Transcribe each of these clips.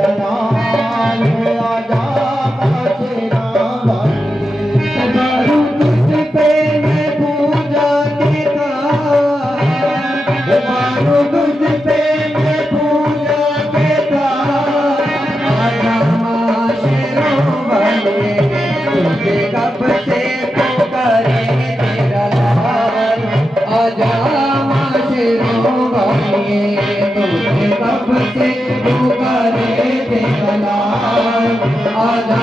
तेरा नाम आजा शेरा वाली मारू तुझ पे मैं पूजा देता मारू तुझ पे मैं पूजा देता आजा माँ शेरों वाले तुझे कब से पुकारे तेरा लाल आजा माँ शेरों वाले तुझे कब से पुकारे तेरा लाल आजा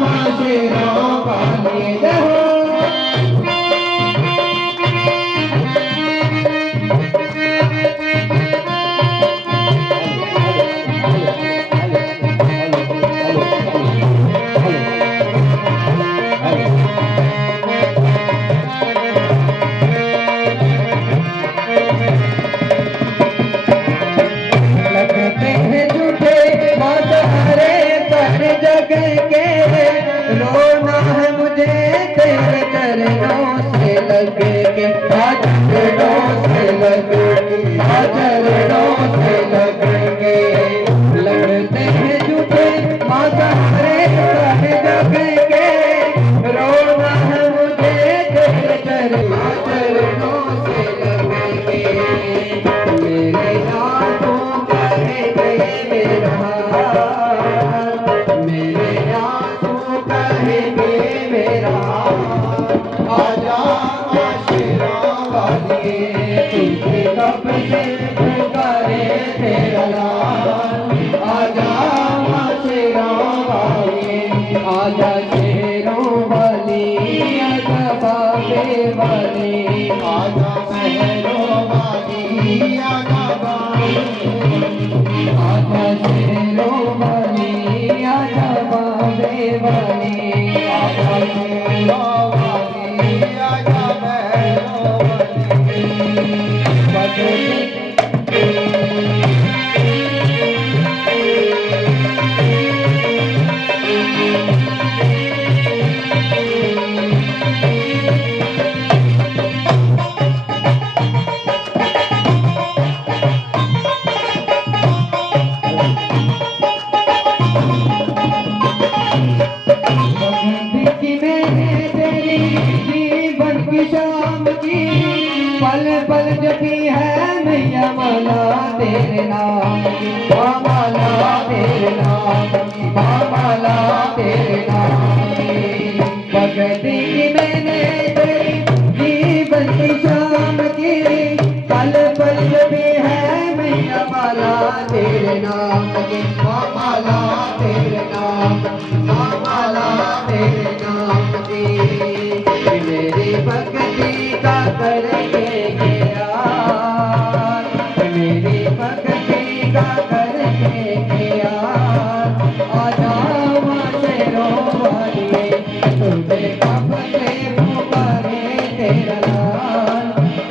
माँ शेरों वाले जय हो लगते हैं झूठे मातारे पर जग के रोना है मुझे तेरे चरणों से लग के चरणों से लग के चरणों से लग के लगते हैं झूठे मातारे पर जग के रोना है मुझे तेरे चरणों से लग के मेरे आंखों मेरे आंसू कहेंगे मेरा आजा शेरा वाली तुझे कब से पुकारे तेरा लाल आजा शेरों वाली आजा शेरों वाली आजा बाबे वाली आजा शेरों वाली आजा आजा शेरों वाली आजा बाबे वाली आजा शेरों वाली आजा भैरों वाली शाम की पल पल जपी है मैया माला तेरे नाम की माला तेरे नाम की माला तेरे नाम की भगती की मैंने तेरी जीवन की शाम की पल पल जपी है मैया माला तेरे नाम की माला तेरे नाम माला तेरे नाम की मेरी भक्ति का करके यार मेरी भक्ति का करके यार आजा माँ शेरों वाली तुझे कब से पुकारे तेरा लाल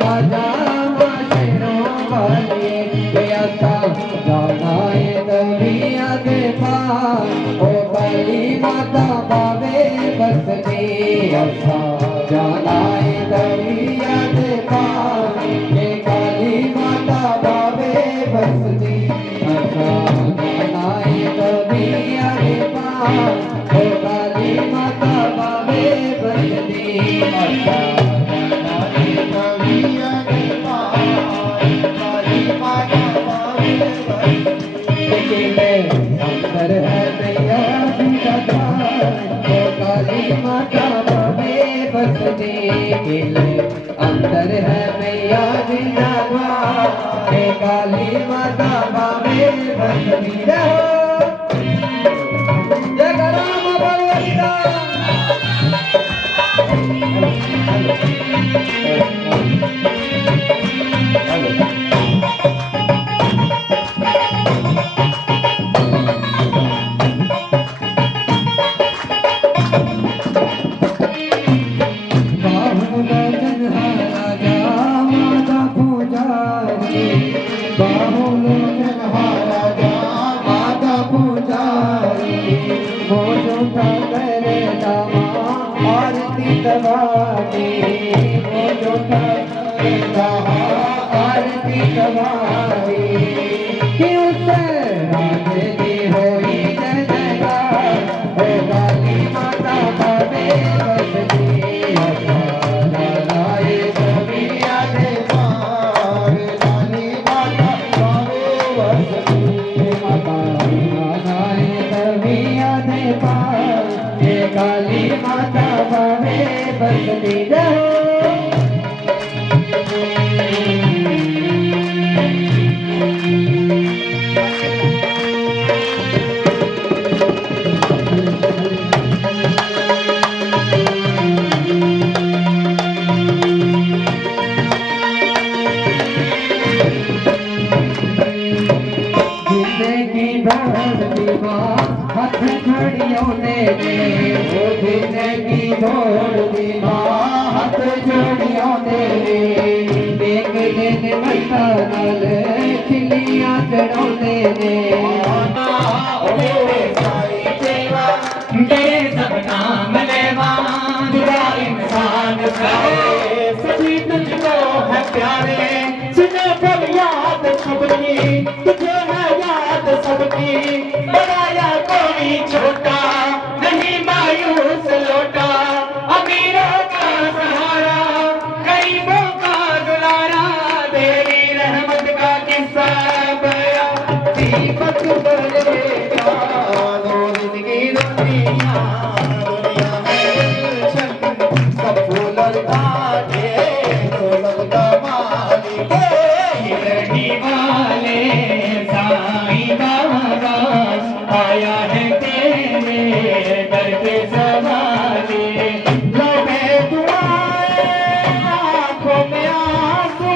आजा माँ शेरों वाली ऐसा जाना है दरिया के पार ओ काली माता पावे बसती ऐसा जाना है दरिया के पार ये काली माता पावे बसती ऐसा जाना है दरिया के पार ओ काली माता पावे बसती ऐसा जाना है दरिया के पार काली माता पावे अंदर है मैया जी का द्वार ओ काली माता पावे बसती अंदर है मैया जी का द्वार हे काली माता पावे बसती जय राम भगवती आरती सवारी क्यों से राधे जी होई बसती रहो। जिंदगी दौड़ती माँ हाथ जोड़ियों ने वो जिंदगी दौड़ती माँ हाथ जोड़ियों ने देख दिन मस्ता नाल खिलियां चढ़ाउने ने तेरे सब काम लेवा दुआ इंसान करे सभी तुझको है प्यारे सुने फरियाद सबकी तुझे है याद सबकी बड़ा या कोई छोटा नहीं मायूस लौटा अमीरों का सहारा गरीबों का दुलारा तेरी रहमत का किस्सा बया दीपक बलेगा आया है तेरे दर पे सवाले लो मैं दुआएं आँखों में आंसू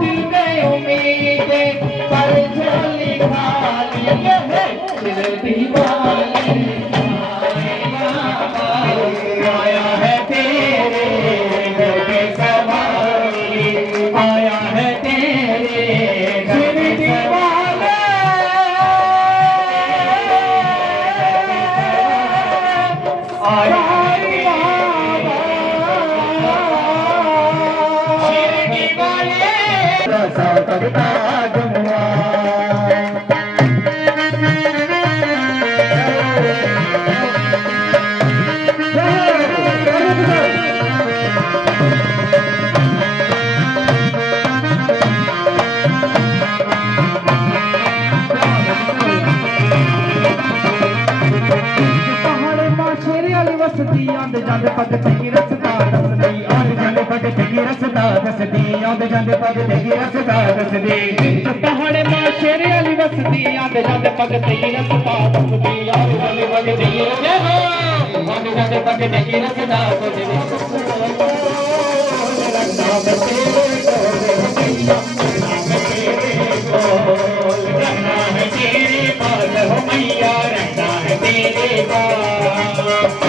दिल में उम्मीदें पर झोली खाली है दिल दीवाने आया है तेरे दर पे सवाले आया है तेरे दर पे सवाले वसदी आंदे जांदे पग तेरी रसदा दसदी आंदे जांदे पग तेरी रसदा दसदी आंदे जांदे पग तेरी रसदा दसदी पहाड़े मां शेरे वाली वसदी आंदे जांदे पग तेरी रसदा दसदी आंदे जांदे पग तेरी रसदा आंदे जांदे पग तेरी रसदा दसदी रखना है तेरे पास हो मैया रहना है तेरे पास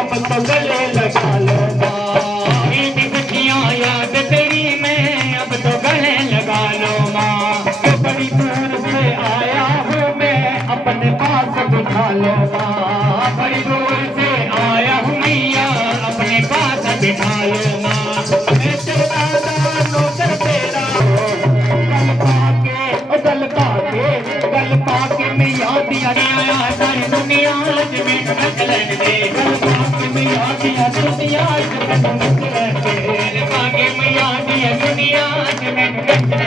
अब तो गले लगा लो माँ याद तेरी में अब तो गले लगा लो माँ बड़ी दूर से आया हूँ मैं अपने पास बिठा लो माँ बड़ी दूर से आया हूँ मैया अपने पास बिठा लो माँ मैं तेरा नौकर तेरा गल पाके मैं याद दिया सारी दुनिया में नचलन दे मैया दिया दुनिया में नचलन दे दुनिया में